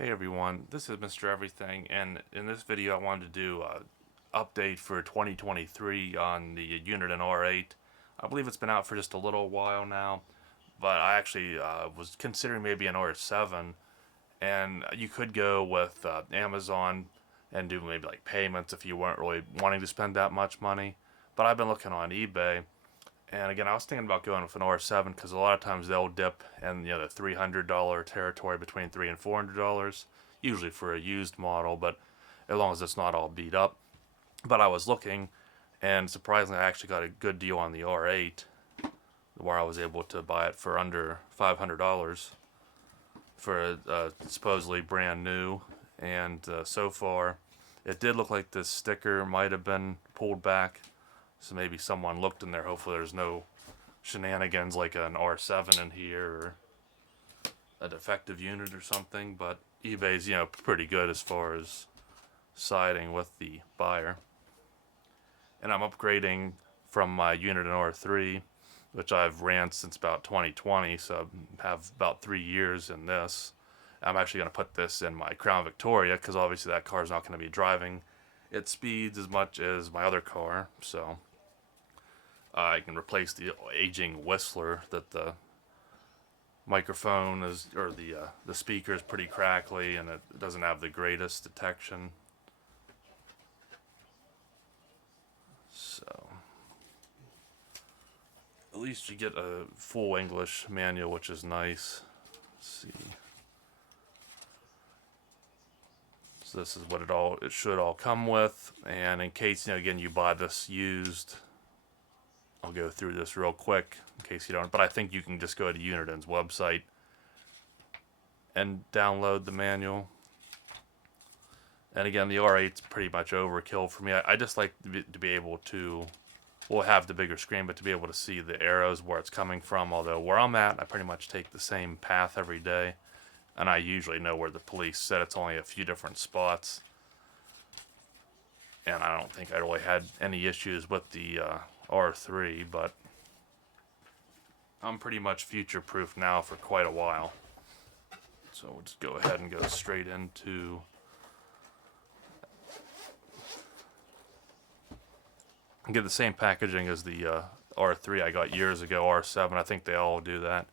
Hey everyone, this is Mr. Everything, and in this video I wanted to do a update for 2023 on the Uniden R8. I believe it's been out for just a little while now, but I actually was considering maybe an R7, and you could go with Amazon and do maybe like payments if you weren't really wanting to spend that much money. But I've been looking on eBay, and again, I was thinking about going with an R7 because a lot of times they'll dip in the $300 territory between $300 and $400, usually for a used model, but as long as it's not all beat up. But I was looking, and surprisingly, I actually got a good deal on the R8, where I was able to buy it for under $500 for a supposedly brand new. And so far, it did look like this sticker might have been pulled back, so maybe someone looked in there. Hopefully there's no shenanigans like an R7 in here or a defective unit or something. But eBay's, pretty good as far as siding with the buyer. And I'm upgrading from my Uniden R3, which I've ran since about 2020, so I have about 3 years in this. I'm actually going to put this in my Crown Victoria because obviously that car is not going to be driving its speeds as much as my other car, so I can replace the aging Whistler that the microphone is, or the speaker is pretty crackly and it doesn't have the greatest detection. So at least you get a full English manual, which is nice. Let's see. So this is what it should all come with, and in case again you buy this used, I'll go through this real quick in case you don't, but I think you can just go to Uniden's website and download the manual. And again, the R8's pretty much overkill for me. I just like to be able to, well, have the bigger screen, but to be able to see the arrows where it's coming from. Although where I'm at, I pretty much take the same path every day, and I usually know where the police said it's only a few different spots. And I don't think I really had any issues with the R3, but I'm pretty much future-proof now for quite a while. So we'll just go ahead and go straight into get the same packaging as the R3 I got years ago, R7. I think they all do that.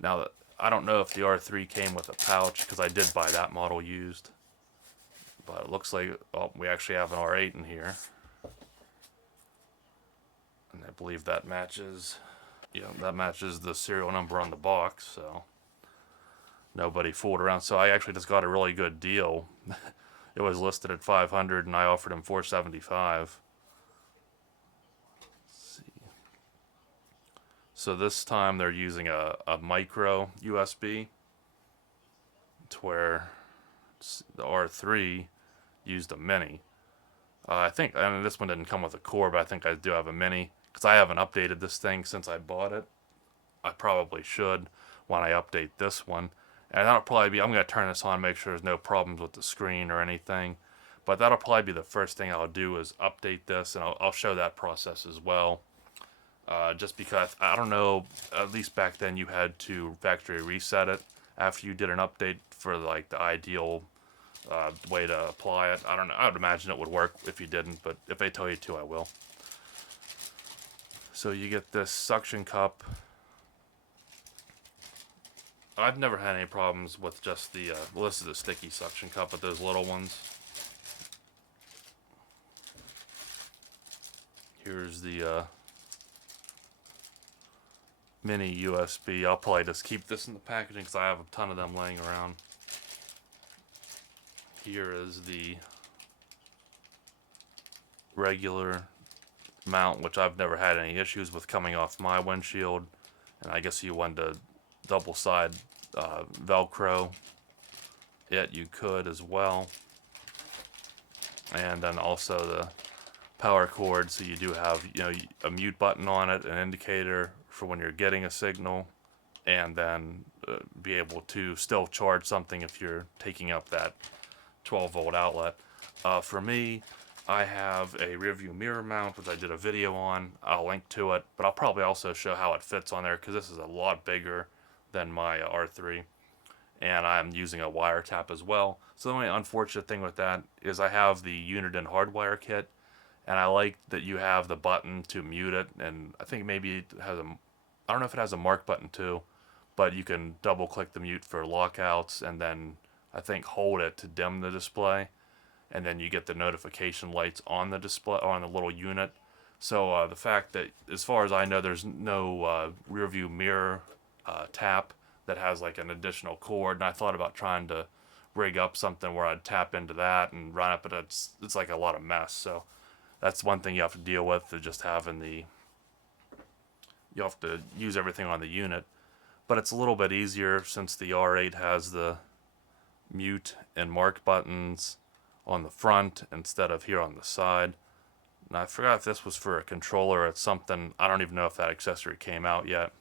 Now, I don't know if the R3 came with a pouch because I did buy that model used. But it looks like we actually have an R8 in here. And I believe that matches, that matches the serial number on the box, so nobody fooled around. So I actually just got a really good deal. It was listed at $500 and I offered him $475. So this time they're using a micro USB, to where the R3 used a mini. I think, and this one didn't come with a core, but I think I do have a mini because I haven't updated this thing since I bought it. I probably should when I update this one. And that'll probably be, I'm going to turn this on, make sure there's no problems with the screen or anything. But that'll probably be the first thing I'll do is update this, and I'll show that process as well. Just because, I don't know, at least back then you had to factory reset it after you did an update for like the ideal way to apply it. I don't know, I would imagine it would work if you didn't, but if they tell you to, I will. So you get this suction cup. I've never had any problems with just the, well, this is a sticky suction cup, but those little ones. Here's the mini USB. I'll probably just keep this in the packaging because I have a ton of them laying around. Here is the regular mount, which I've never had any issues with coming off my windshield. And I guess you want to double side Velcro it, you could as well. And then also the power cord, so you do have a mute button on it, an indicator for when you're getting a signal, and then be able to still charge something if you're taking up that 12-volt outlet. For me, I have a rear view mirror mount, which I did a video on. I'll link to it, but I'll probably also show how it fits on there because this is a lot bigger than my R3. and I'm using a wiretap as well. So the only unfortunate thing with that is I have the Uniden hardwire kit, and I like that you have the button to mute it, and I think maybe it has a, I don't know if it has a mark button too, but you can double click the mute for lockouts, and then I think hold it to dim the display, and then you get the notification lights on the display on the little unit. So the fact that, as far as I know, there's no rear view mirror tap that has like an additional cord, and I thought about trying to rig up something where I'd tap into that and run it, but it's like a lot of mess. So that's one thing you have to deal with, to just having the, you have to use everything on the unit. But it's a little bit easier since the R8 has the mute and mark buttons on the front instead of here on the side. And I forgot if this was for a controller or it's something, I don't even know if that accessory came out yet.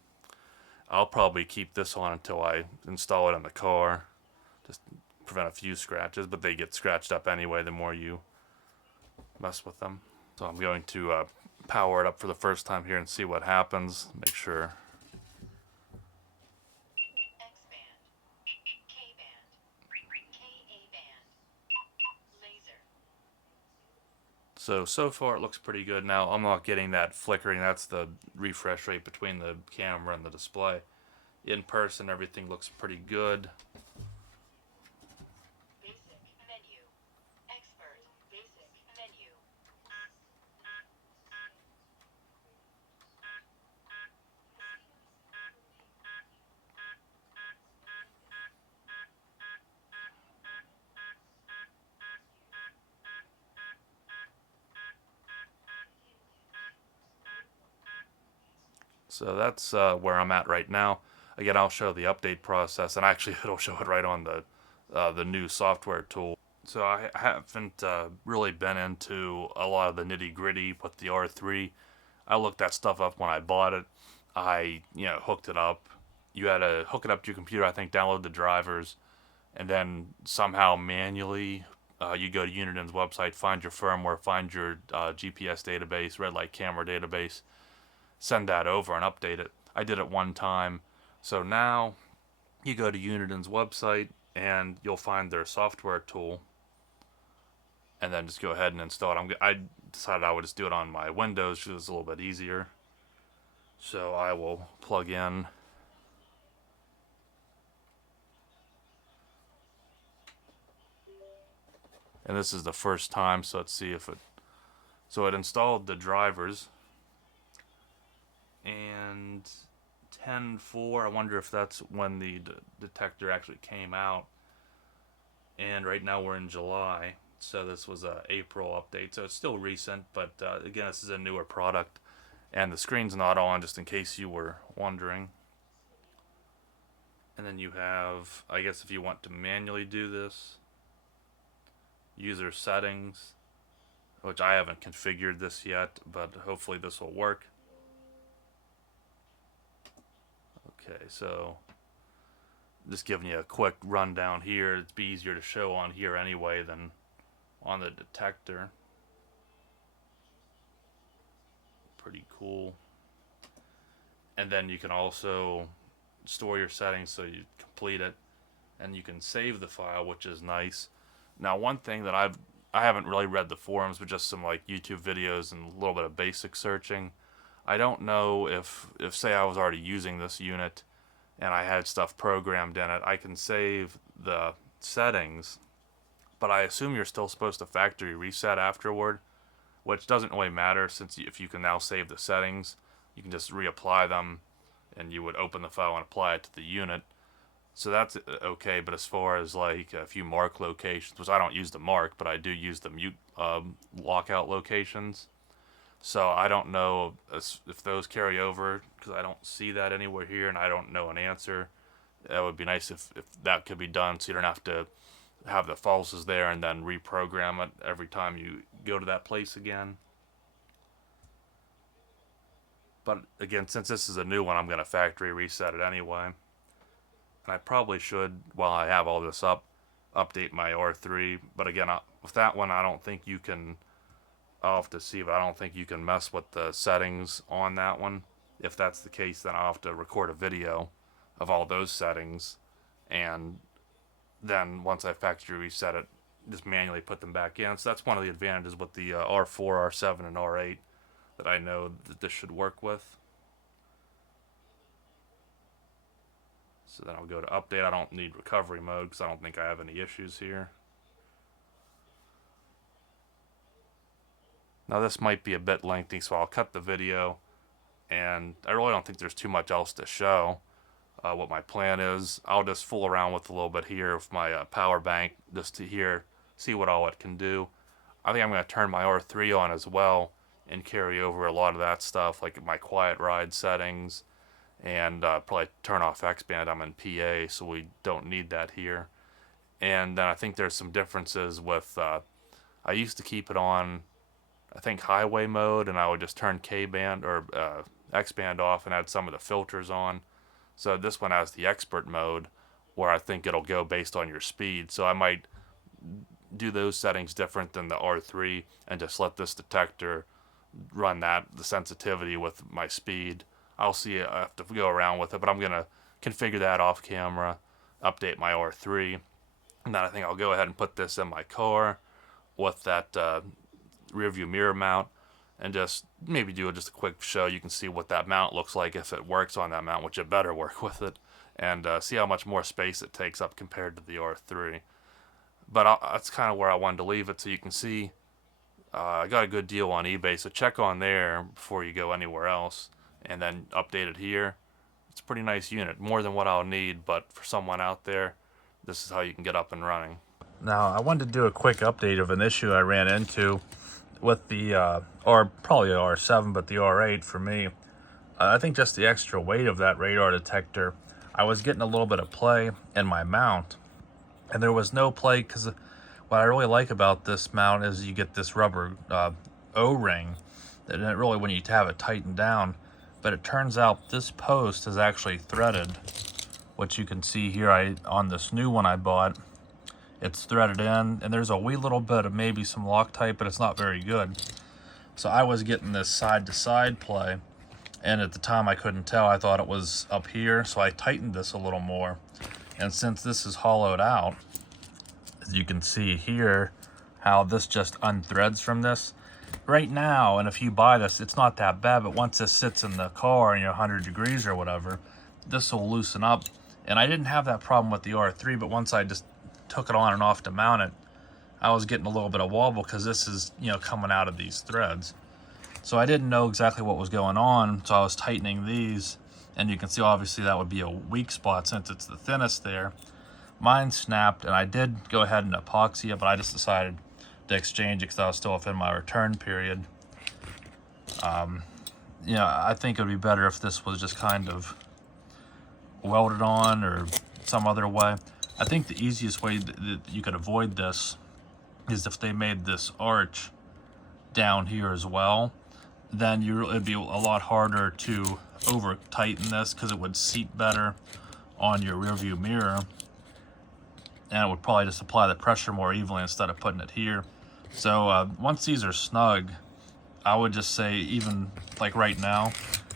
I'll probably keep this on until I install it in the car, just prevent a few scratches, but they get scratched up anyway the more you mess with them. So I'm going to power it up for the first time here and see what happens. Make sure. So far it looks pretty good. Now I'm not getting that flickering. That's the refresh rate between the camera and the display. In person, everything looks pretty good. Basic menu. Expert. Basic menu. So that's where I'm at right now. Again, I'll show the update process, and actually it'll show it right on the new software tool. So I haven't really been into a lot of the nitty gritty with the R3. I looked that stuff up when I bought it. I hooked it up. You had to hook it up to your computer, I think, download the drivers, and then somehow manually you go to Uniden's website, find your firmware, find your GPS database, red light camera database, send that over and update it. I did it one time. So now you go to Uniden's website and you'll find their software tool, and then just go ahead and install it. I decided I would just do it on my Windows because it's a little bit easier. So I will plug in. And this is the first time, so let's see if it... So it installed the drivers. And 10.4, I wonder if that's when the detector actually came out. And right now we're in July, so this was a April update, so it's still recent, but again, this is a newer product, and the screen's not on, just in case you were wondering. And then you have, I guess if you want to manually do this, user settings, which I haven't configured this yet, but hopefully this will work. Okay, so just giving you a quick rundown here. It'd be easier to show on here anyway than on the detector. Pretty cool. And then you can also store your settings so you complete it, and you can save the file, which is nice. Now, one thing that I haven't really read the forums, but just some like YouTube videos and a little bit of basic searching. I don't know if say I was already using this unit and I had stuff programmed in it, I can save the settings, but I assume you're still supposed to factory reset afterward, which doesn't really matter, since if you can now save the settings, you can just reapply them, and you would open the file and apply it to the unit. So that's okay, but as far as like a few mark locations, which I don't use the mark, but I do use the mute lockout locations. So I don't know if those carry over, because I don't see that anywhere here, and I don't know an answer. That would be nice if that could be done, so you don't have to have the falses there and then reprogram it every time you go to that place again. But again, since this is a new one, I'm going to factory reset it anyway. And I probably should, while I have all this up, update my R3. But again, with that one, I don't think you can... I'll have to see, but I don't think you can mess with the settings on that one. If that's the case, then I'll have to record a video of all those settings and then once I factory reset it, just manually put them back in. So that's one of the advantages with the R4, R7, and R8 that I know that this should work with. So then I'll go to update. I don't need recovery mode because I don't think I have any issues here. Now this might be a bit lengthy, so I'll cut the video, and I really don't think there's too much else to show. What my plan is, I'll just fool around with a little bit here with my power bank just to see what all it can do. I think I'm going to turn my R3 on as well and carry over a lot of that stuff, like my quiet ride settings, and probably turn off X-band. I'm in PA, so we don't need that here. And then I think there's some differences with, I used to keep it on, I think, highway mode, and I would just turn K-band or X-band off and add some of the filters on. So this one has the expert mode, where I think it'll go based on your speed. So I might do those settings different than the R3 and just let this detector run the sensitivity with my speed. I'll see it. I have to go around with it, but I'm going to configure that off camera, update my R3, and then I think I'll go ahead and put this in my car with that rear view mirror mount, and just maybe do just a quick show. You can see what that mount looks like if it works on that mount, which it better work with it, and see how much more space it takes up compared to the R3. But that's kind of where I wanted to leave it, so you can see I got a good deal on eBay, so check on there before you go anywhere else, and then update it here. It's a pretty nice unit, more than what I'll need, but for someone out there, this is how you can get up and running. Now, I wanted to do a quick update of an issue I ran into with the, or probably the R7, but the R8 for me. I think just the extra weight of that radar detector, I was getting a little bit of play in my mount, and there was no play, because what I really like about this mount is you get this rubber O-ring, and it really, when you have it tightened down, but it turns out this post is actually threaded, which you can see here on this new one I bought. It's threaded in, and there's a wee little bit of maybe some Loctite, but it's not very good. So I was getting this side-to-side play, and at the time I couldn't tell. I thought it was up here, so I tightened this a little more. And since this is hollowed out, as you can see here, how this just unthreads from this. Right now, and if you buy this, it's not that bad, but once this sits in the car, 100 degrees or whatever, this will loosen up. And I didn't have that problem with the R3, but once I just took it on and off to mount it, I was getting a little bit of wobble because this is, coming out of these threads. So I didn't know exactly what was going on, so I was tightening these, and you can see obviously that would be a weak spot since it's the thinnest there. Mine snapped, and I did go ahead and epoxy it, but I just decided to exchange it because I was still within my return period. I think it would be better if this was just kind of welded on or some other way. I think the easiest way that you could avoid this is if they made this arch down here as well. Then it'd be a lot harder to over tighten this because it would seat better on your rear view mirror, and it would probably just apply the pressure more evenly instead of putting it here. So once these are snug, I would just say, even like right now,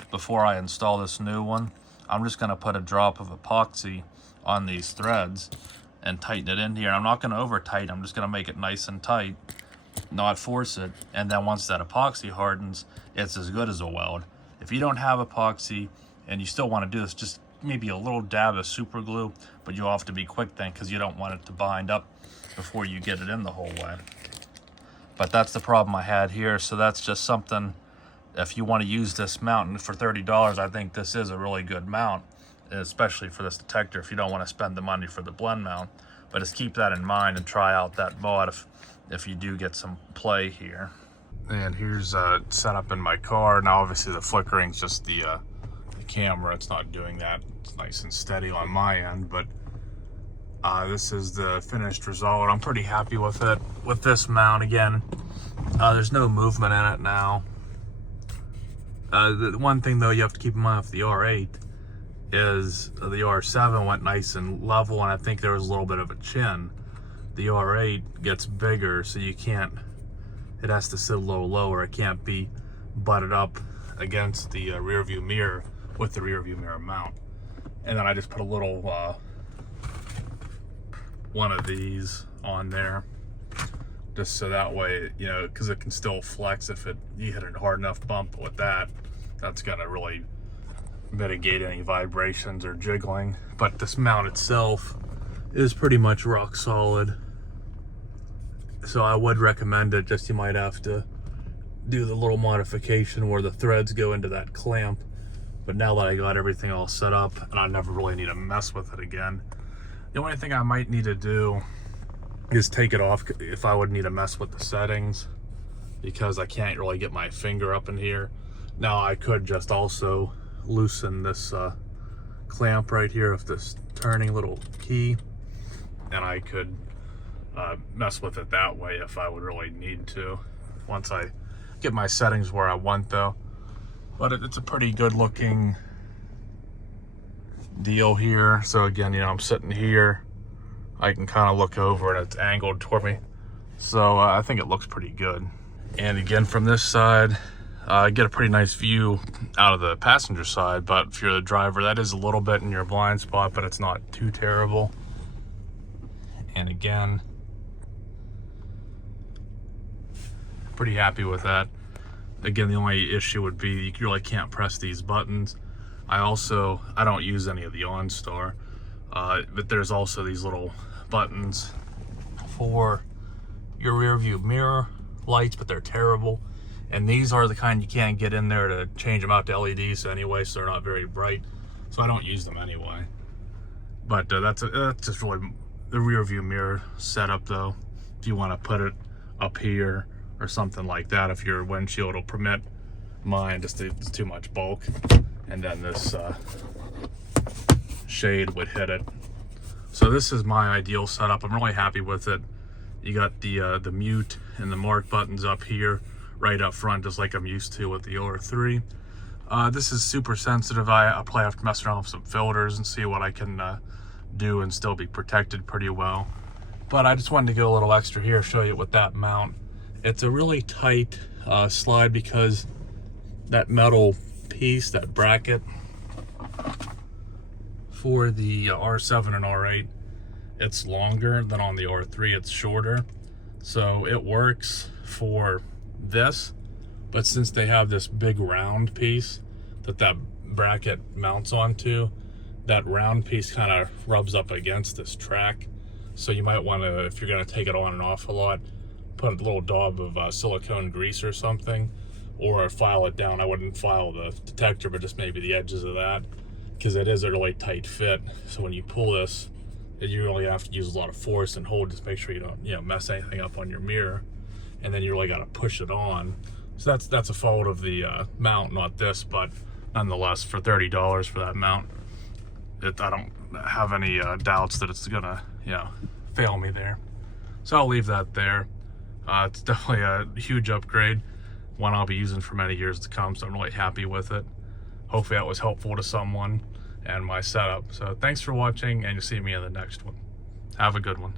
before I install this new one, I'm just going to put a drop of epoxy on these threads and tighten it in here. I'm not going to over tighten, I'm just going to make it nice and tight, not force it, and then once that epoxy hardens, it's as good as a weld. If you don't have epoxy and you still want to do this, just maybe a little dab of super glue, but you'll have to be quick then because you don't want it to bind up before you get it in the whole way. But that's the problem I had here, so that's just something, if you want to use this mount, and for $30, I think this is a really good mount, especially for this detector if you don't want to spend the money for the blend mount. But just keep that in mind and try out that mod if you do get some play here. And here's setup in my car. Now obviously the flickering's just the camera, it's not doing that. It's nice and steady on my end, but this is the finished result. I'm pretty happy with it. With this mount, again, there's no movement in it now. The one thing though you have to keep in mind with the R8 is the R7 went nice and level, and I think there was a little bit of a chin. The R8 gets bigger, so you can't, it has to sit a little lower. It can't be butted up against the rear view mirror with the rear view mirror mount. And then I just put a little one of these on there, just so that way, you know, because it can still flex if you hit a hard enough bump with that. That's gonna really mitigate any vibrations or jiggling. But this mount itself is pretty much rock solid, so I would recommend it. Just you might have to do the little modification where the threads go into that clamp. But now that I got everything all set up, and I never really need to mess with it again, the only thing I might need to do is take it off if I would need to mess with the settings, because I can't really get my finger up in here. Now I could just also loosen this clamp right here of this turning little key, and I could mess with it that way if I would really need to, once I get my settings where I want though. But it's a pretty good looking deal here. So again, you know, I'm sitting here, I can kind of look over and it's angled toward me. So I think it looks pretty good. And again, from this side, I get a pretty nice view out of the passenger side, but if you're the driver, that is a little bit in your blind spot, but it's not too terrible. And again, pretty happy with that. Again, the only issue would be you really can't press these buttons. I don't use any of the OnStar, but there's also these little buttons for your rear view mirror lights, but they're terrible. And these are the kind you can't get in there to change them out to LEDs anyway, so they're not very bright. So I don't use them anyway. But that's just really the rear view mirror setup though. If you want to put it up here or something like that, if your windshield will permit. Mine just it's too much bulk, and then this shade would hit it. So this is my ideal setup. I'm really happy with it. You got the mute and the mark buttons up here, right up front, just like I'm used to with the R3. This is super sensitive. I'll probably have to mess around with some filters and see what I can do and still be protected pretty well. But I just wanted to go a little extra here, show you with that mount. It's a really tight slide because that metal piece, that bracket for the R7 and R8, it's longer than on the R3, it's shorter. So it works for this, but since they have this big round piece that bracket mounts onto, that round piece kind of rubs up against this track. So you might want to, if you're going to take it on and off a lot, put a little daub of silicone grease or something, or file it down. I wouldn't file the detector, but just maybe the edges of that, because it is a really tight fit. So when you pull this, you really have to use a lot of force and hold, just make sure you don't, you know, mess anything up on your mirror. And then you really got to push it on. So that's a fault of the mount, not this, but nonetheless, for $30 for that mount, I don't have any doubts that it's gonna, you know, fail me there. So I'll leave that there. It's definitely a huge upgrade, one I'll be using for many years to come, so I'm really happy with it. Hopefully that was helpful to someone and my setup. So thanks for watching, and you'll see me in the next one. Have a good one.